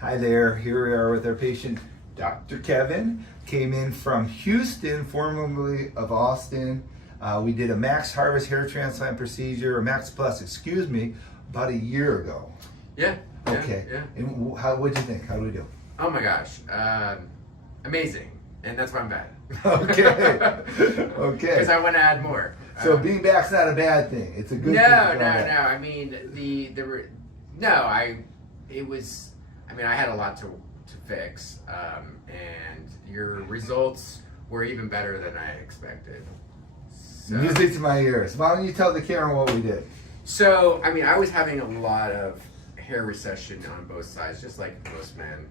Hi there, here we are with our patient, Dr. Kevin. Came in from Houston, formerly of Austin. We did a MaxHarvest hair transplant procedure, or Max Plus, excuse me, about a year ago. Yeah. Okay. Yeah. And what'd you think? How do we do? Oh my gosh. Amazing. And that's why I'm back. Okay. Okay. Because I want to add more. So being back's not a bad thing. It's a good thing. No. I mean, I had a lot to fix, and your results were even better than I expected. So, Music to my ears. Why don't you tell the camera what we did? So, I was having a lot of hair recession on both sides, just like most men.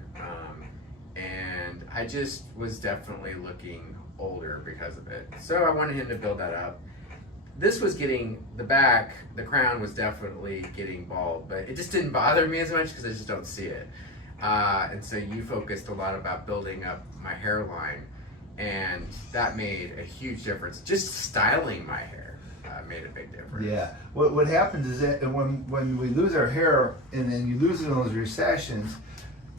And I just was definitely looking older because of it. So I wanted him to build that up. This was getting, the crown was definitely getting bald, but it just didn't bother me as much because I just don't see it. And so you focused a lot about building up my hairline, and that made a huge difference. Just styling my hair made a big difference. Yeah. What happens is that when we lose our hair and then you lose it in those recessions,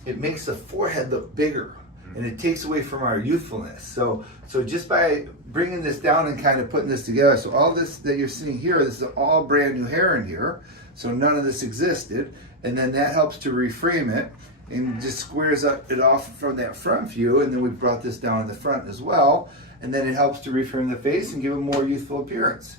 it makes the forehead look bigger, and it takes away from our youthfulness. So just by bringing this down and kind of putting this together, so all this that you're seeing here, this is all brand new hair in here, so none of this existed, and then that helps to reframe it and just squares it off from that front view, and then we brought this down in the front as well, and then it helps to reframe the face and give a more youthful appearance.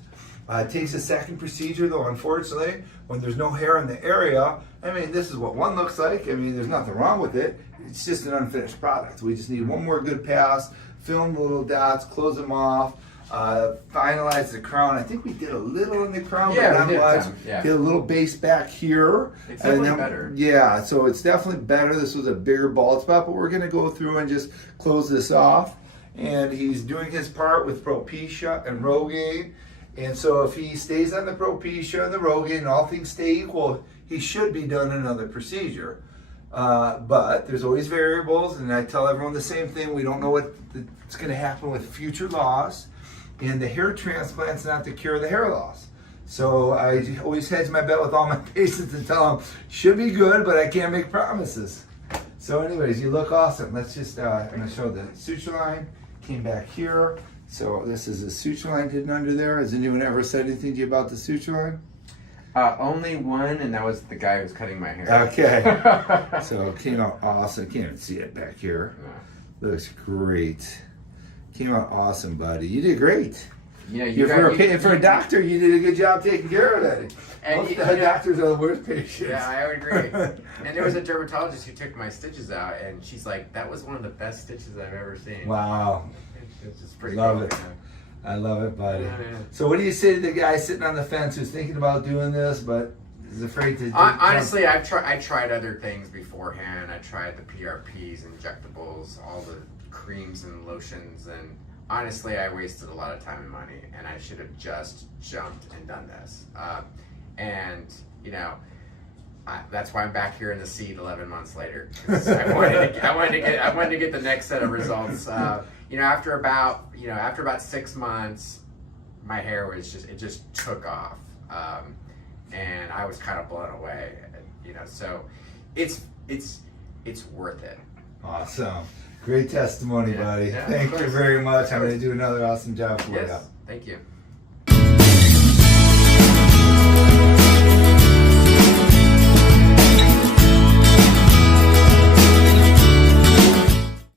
It takes a second procedure though, unfortunately, when there's no hair in the area. This is what one looks like. There's nothing wrong with it. It's just an unfinished product. We just need one more good pass, fill in the little dots, close them off, finalize the crown. I think we did a little in the crown, but not much. Did a little base back here. It's definitely better. Yeah, so it's definitely better. This was a bigger bald spot, but we're gonna go through and just close this off. And he's doing his part with Propecia and Rogaine. And so if he stays on the Propecia and the Rogaine and all things stay equal, he should be done another procedure. But there's always variables, and I tell everyone the same thing. We don't know what's going to happen with future loss, and the hair transplant's not the cure of the hair loss. So I always hedge my bet with all my patients and tell them, should be good, but I can't make promises. So anyways, you look awesome. Let's just, I'm going to show the suture line. Came back here. So this is a suture line hidden under there. Has anyone ever said anything to you about the suture line? Only one, and that was the guy who was cutting my hair. Okay. So it came out awesome. Can't even see it back here. Looks great. Came out awesome, buddy. You did great. Yeah, for a doctor, you did a good job taking care of that. And most doctors are the worst patients. Yeah, I would agree. And there was a dermatologist who took my stitches out, and she's like, "That was one of the best stitches I've ever seen." Wow. It's just pretty Love cool. it. I love it, buddy. Yeah. So what do you say to the guy sitting on the fence who's thinking about doing this, but is afraid to? Honestly, I tried other things beforehand. I tried the PRPs, injectables, all the creams and lotions, and honestly, I wasted a lot of time and money, and I should have just jumped and done this. That's why I'm back here in the seat 11 months later. I wanted to get the next set of results. After about 6 months, my hair was just took off, and I was kind of blown away. So it's worth it. Awesome. Great testimony, buddy. Yeah, Thank you very much. I'm going to do another awesome job for you. Thank you.